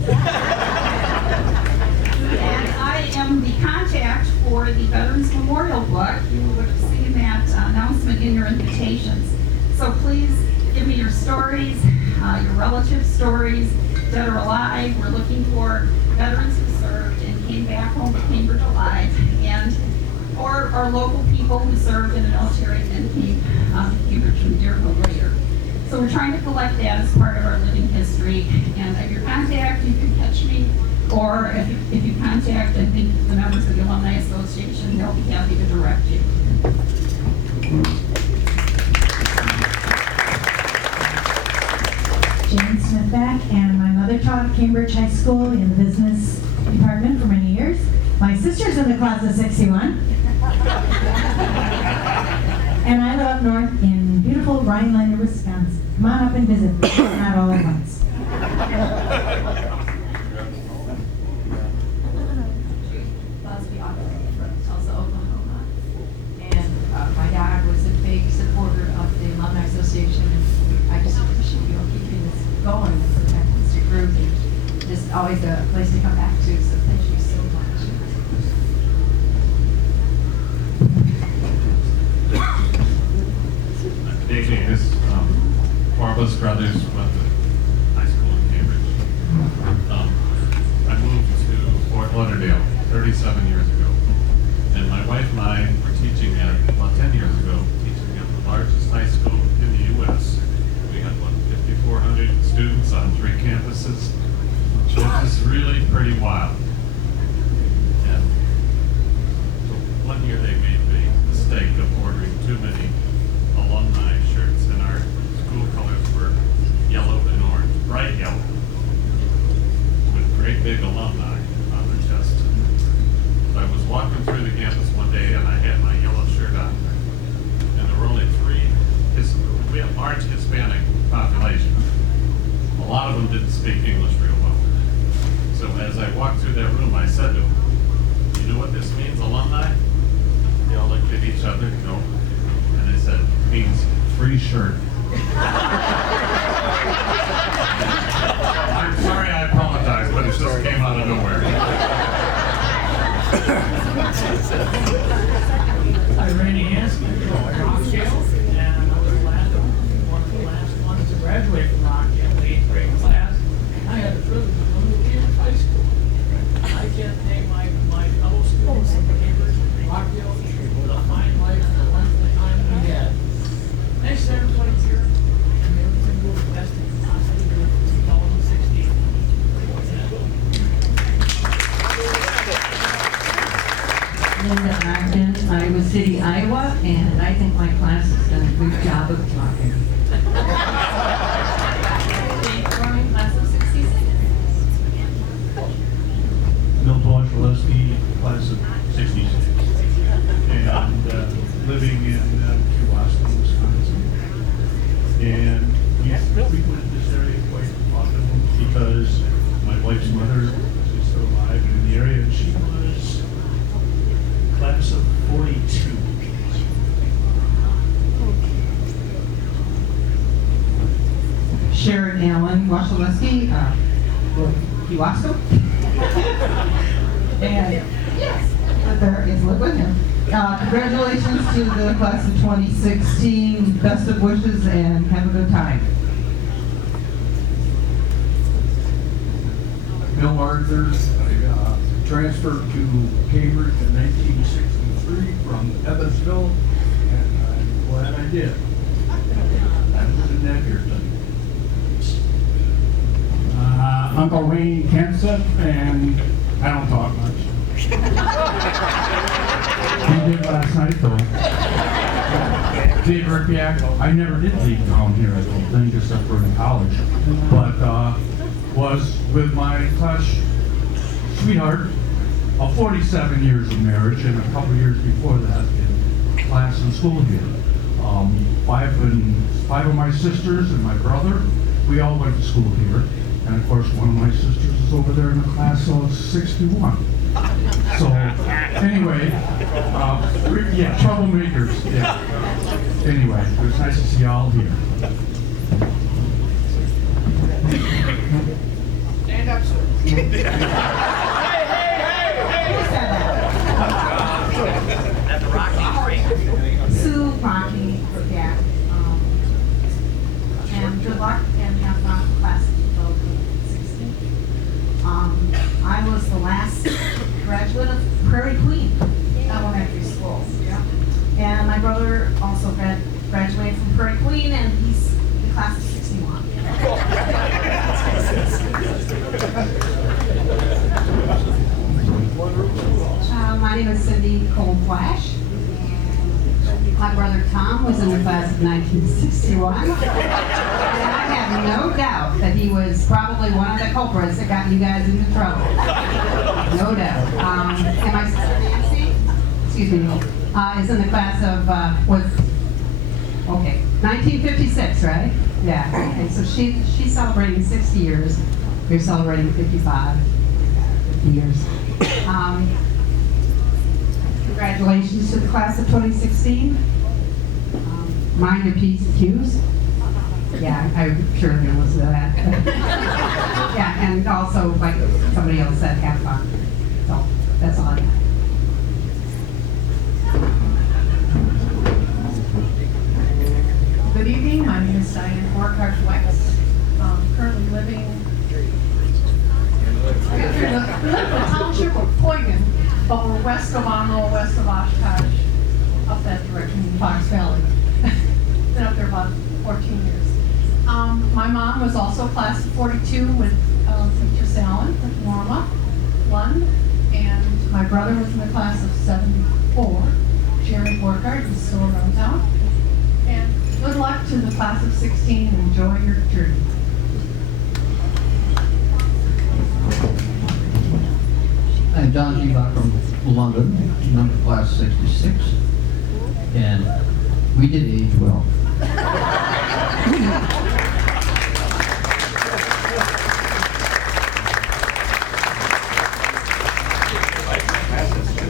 And I am the contact for the Veterans Memorial Book. You would have seen that announcement in your invitations. So please give me your stories, your relative stories, dead or alive. We're looking for veterans who served and came back home to Cambridge alive, and or our local people who served in the military and then came to Cambridge from Deerfield later. So we're trying to collect that as part of our living history. And at your contact, you can catch me, or if you contact, I think, the members of the Alumni Association, they'll be happy to direct you. Jane Smithback, and my mother taught at Cambridge High School in the business department for many years. My sister's in the class of 61. And I live up north in beautiful Rhinelander, Wisconsin. Come on up and visit me, not all at once. Tulsa, Oklahoma. And my dad was a big supporter of the Alumni Association, and I just appreciate you all keeping this going and protecting this group, and just always a place to come back to, so thank you so much. AJ, this Barba's brothers went to high school in Cambridge. I moved to Fort Lauderdale 37 years ago, and my wife and I were teaching at, about 10 years ago, teaching at the largest high school in the U.S. We had, 5,400 students on 3 campuses. It was really pretty wild. And so one year they made the mistake of ordering too many alumni shirts, and our school colors were yellow and orange, bright yellow, with great big alumni on their chest. So I was walking through the campus one day, and I had my yellow shirt on, and there were only 3, we have a large Hispanic population. A lot of them didn't speak English real well. So as I walked through that room, I said to them, "You know what this means, alumni?" They all looked at each other, "No." And I said, "It means free shirt." I'm sorry, I apologize, but it just came out of nowhere. Hi, Randy Hansen, Rockdale, and I was one of the last ones to graduate from Rockdale, the 8th grade class. I had the privilege of going to Cambridge High School. I can't thank my fellow students in Cambridge, Rockdale, for the fine life and the wonderful time we had. Thanks to everybody here, and everything goes best in 2016. Linda Ogden, Iowa City, Iowa, and I think my class has done a good job of talking. Class of 66. Bill Washilewski, class of 66, and living in Kewaska, Wisconsin. And we frequented this area quite often because my wife's mother is still alive and in the area, and she was class of 42. Sharon Allen Washilewski, Kewaska. And yes, there is live with him. Congratulations to the class of 2016. Best of wishes and have a good time. Bill Arthur, I transferred to Cambridge in 1963 from Evansville, and I'm glad I did. I was in that here. Uncle Wayne Kenseth, and I don't talk much. He did last night though. Dave Rickiak, I never did leave town here, I don't think, except for in college. But was with my class sweetheart of 47 years of marriage, and a couple years before that in class and school here. Five of my sisters and my brother, we all went to school here. And of course, one of my sisters is over there in the class of 61. So, anyway, yeah, troublemakers, yeah. Anyway, it was nice to see you all here. Stand up, sir. Hey, hey, hey! My name is Cindy Cole Flash. My brother Tom was in the class of 1961. And I have no doubt that he was probably one of the culprits that got you guys into trouble. No doubt. And my sister Nancy, excuse me, is in the class of, 1956, right? Yeah, okay, so she's celebrating 60 years. We're celebrating 50 years. Congratulations to the class of 2016. Mind your P's and Q's. Yeah, I'm sure they're going to listen to that. Yeah, and also, like somebody else said, have fun. So, that's all I got. Good evening, my name is Diane Borkhardt-Wex. Currently living we live in the township of Poigan, but we're west of Arnold, west of Oshkosh, up that direction in Fox Valley. Been up there about 14 years. My mom was also class of 42 with Beatrice Allen, with Norma Lund, and my brother was in the class of 74. Jeremy Borkhardt, who's still around town. And good luck to the class of 16 and enjoy your journey. I'm John Gibach from London, number class 66, and we did age well.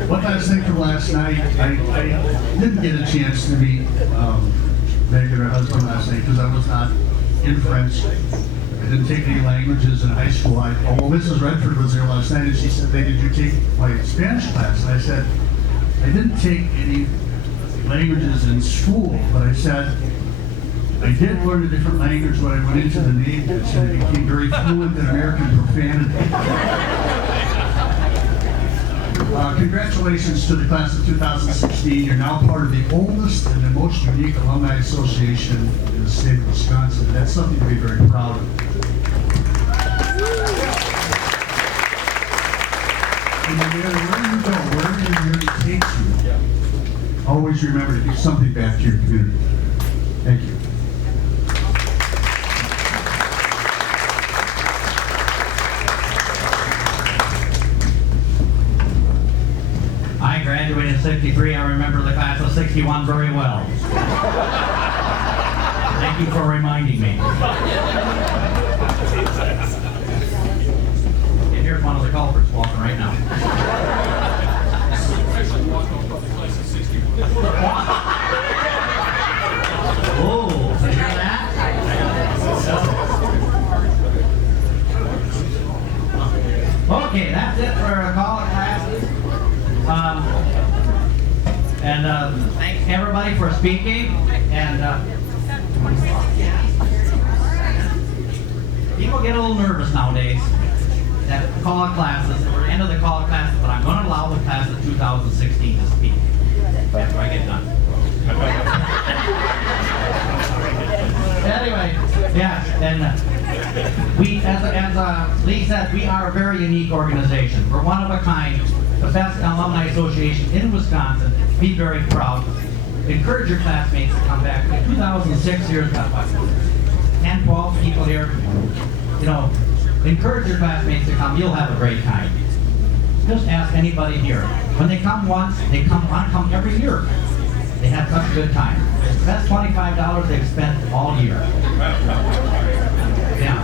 One last thing from last night, I didn't get a chance to meet Megan, her husband, last night because I was not in French. I didn't take any languages in high school. Mrs. Redford was there last night and she said, "Hey, did you take my Spanish class?" And I said, "I didn't take any languages in school, but I said, I did learn a different language when I went into the Navy." I said I became very fluent in American profanity. Congratulations to the class of 2016. You're now part of the oldest and the most unique alumni association in the state of Wisconsin. That's something to be very proud of. And no matter where you go, wherever your journey takes you, always remember to give something back to your community. Thank you. I graduated in 63. I remember the class of 61 very well. Thank you for reminding me. And here's one of the culprits walking right now. Oh, you hear that? Okay, that's it for a call of classes. Thanks everybody for speaking. And people get a little nervous nowadays at call of classes. We're at the end of the call of classes, but I'm going to allow the class of 2016 to speak after I get done. Anyway, yes, and we, as Lee said, we are a very unique organization. We're one of a kind, the best alumni association in Wisconsin. Be very proud. Encourage your classmates to come back. In 2006, here's got about 10, 12 people here. You know, encourage your classmates to come. You'll have a great time. Just ask anybody here. When they come once, they want to come every year. They have such a good time. That's $25 they've spent all year. Yeah.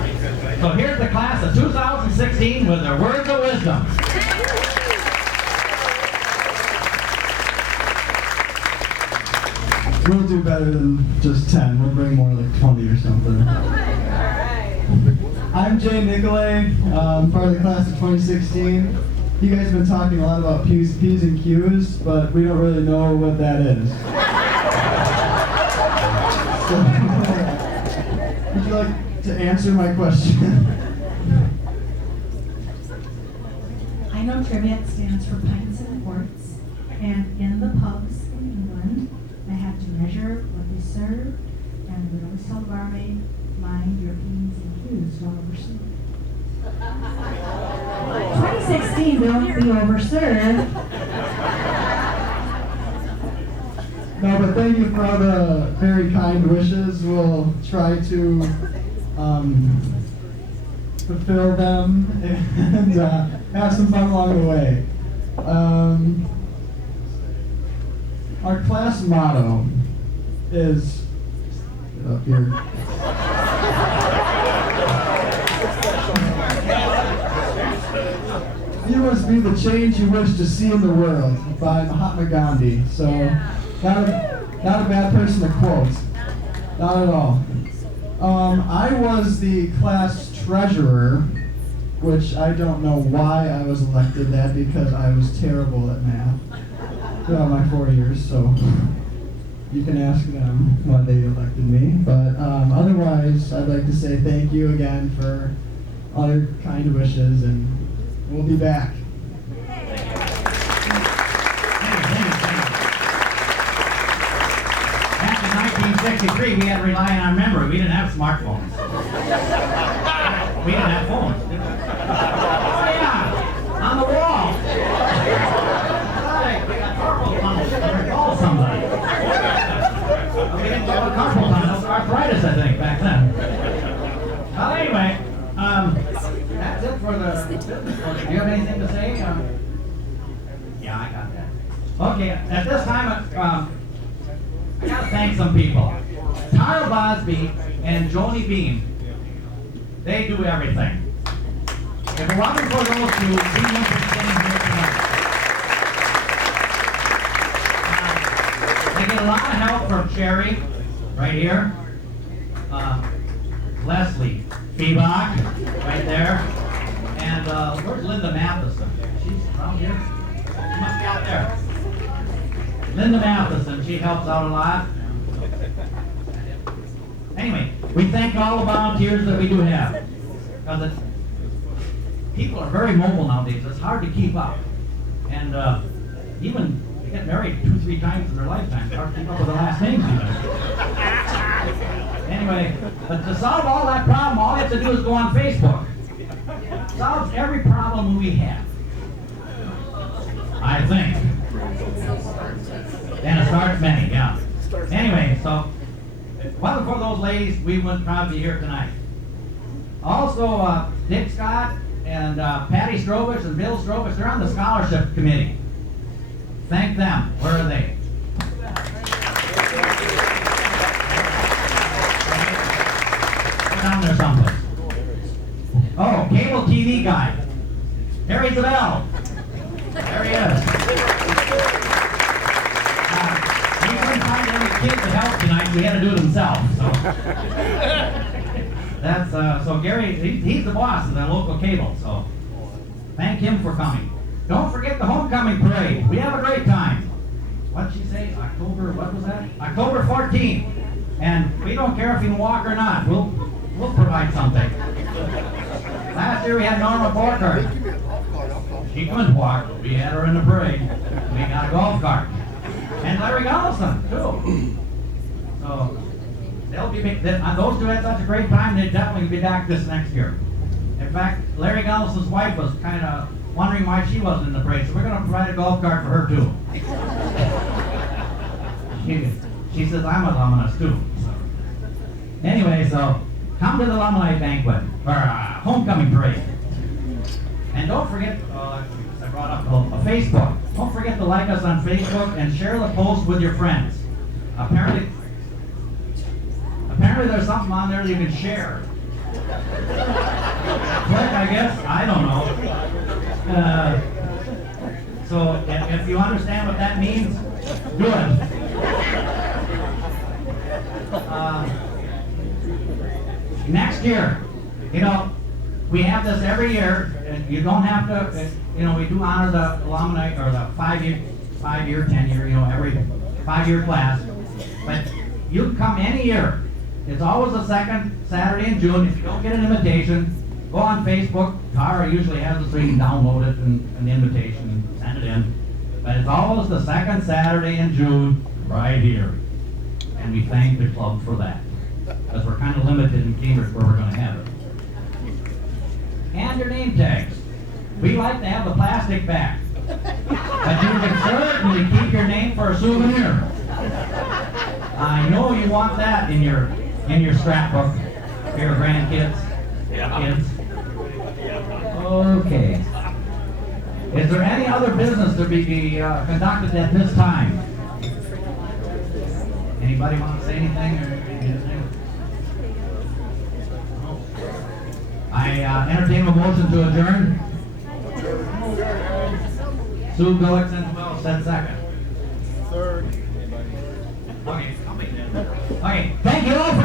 So here's the class of 2016 with their words of wisdom. We'll do better than just 10. We'll bring more like 20 or something. I'm Jay Nicolay, part of the class of 2016. You guys have been talking a lot about P's and Q's, but we don't really know what that is. So, would you like to answer my question? I know trivia stands for pints and quarts, and in the pubs in England, they have to measure what they serve, and we always tell the barmaid, mind your P's and Q's, don't overserve. 2016, don't be overserved. No, but thank you for all the very kind wishes. We'll try to fulfill them and have some fun along the way. Our class motto is up here. You must be the change you wish to see in the world, by Mahatma Gandhi. So, not a bad person to quote. Not at all. I was the class treasurer, which I don't know why I was elected that, because I was terrible at math throughout my 4 years, so you can ask them why they elected me. But otherwise, I'd like to say thank you again for all your kind wishes, and we'll be back. After 1963, we had to rely on our memory. We didn't have smartphones. We didn't have phones. Oh yeah, on the wall. Right, we got carpal tunnels. Call somebody. We didn't call it carpal tunnels. Arthritis, I think, back then. Well, anyway, that's it for the. Do you have anything to say? Yeah, I got that. Okay, at this time, I gotta thank some people. Tara Bosby and Joni Beam. They do everything. If it wasn't for those two, we wouldn't be standing here tonight. They get a lot of help from Sherry, right here. Leslie Feebach, right there. And where's Linda Matheson? She's around here? She must be out there. Linda Matheson, she helps out a lot. Anyway, we thank all the volunteers that we do have. Because people are very mobile nowadays. It's hard to keep up. And even they get married 2-3 times in their lifetime. It's hard to keep up with the last names even. Anyway, but to solve all that problem, all you have to do is go on Facebook. It solves every problem we have. I think. And it starts many, yeah. Anyway, so, if it wasn't for those ladies, we wouldn't probably be here tonight. Also, Dick Scott and Patty Strobich and Bill Strobich, they're on the scholarship committee. Thank them. Where are they? They're down there someplace. Oh, cable TV guy. Harry Zabel. There he is. He couldn't find any kid to help tonight, so he had to do it himself. So. That's so Gary, he's the boss of that local cable, so thank him for coming. Don't forget the homecoming parade. We have a great time. What'd she say? What was that? October 14th. And we don't care if you can walk or not. We'll provide something. Last year we had Norma Borkert. She couldn't walk, but we had her in the parade. We got a golf cart. And Larry Gollison, too. So they'll be those two had such a great time, they'll definitely be back this next year. In fact, Larry Gollison's wife was kind of wondering why she wasn't in the parade, so we're going to provide a golf cart for her too. She says I'm an alumnus too. So. Anyway, so come to the Alumni Banquet, or homecoming parade. And don't forget, I brought up Facebook. Don't forget to like us on Facebook and share the post with your friends. Apparently there's something on there that you can share. Click, I guess. I don't know. So if you understand what that means, good. Next year, we have this every year. You don't have to, we do honor the alumni, or the 5-year tenure, every 5-year class. But you can come any year. It's always the second Saturday in June. If you don't get an invitation, go on Facebook. Tara usually has it so you can download it and an invitation and send it in. But it's always the second Saturday in June, right here. And we thank the club for that. Because we're kind of limited in Cambridge where we're going to have it. And your name tags. We like to have the plastic back. But you can certainly keep your name for a souvenir. I know you want that in your scrapbook for your grandkids, kids. Okay. Is there any other business to be conducted at this time? Anybody want to say anything? I entertain a motion to adjourn. Sue Gullickson, well said second. Third. Okay, thank you all for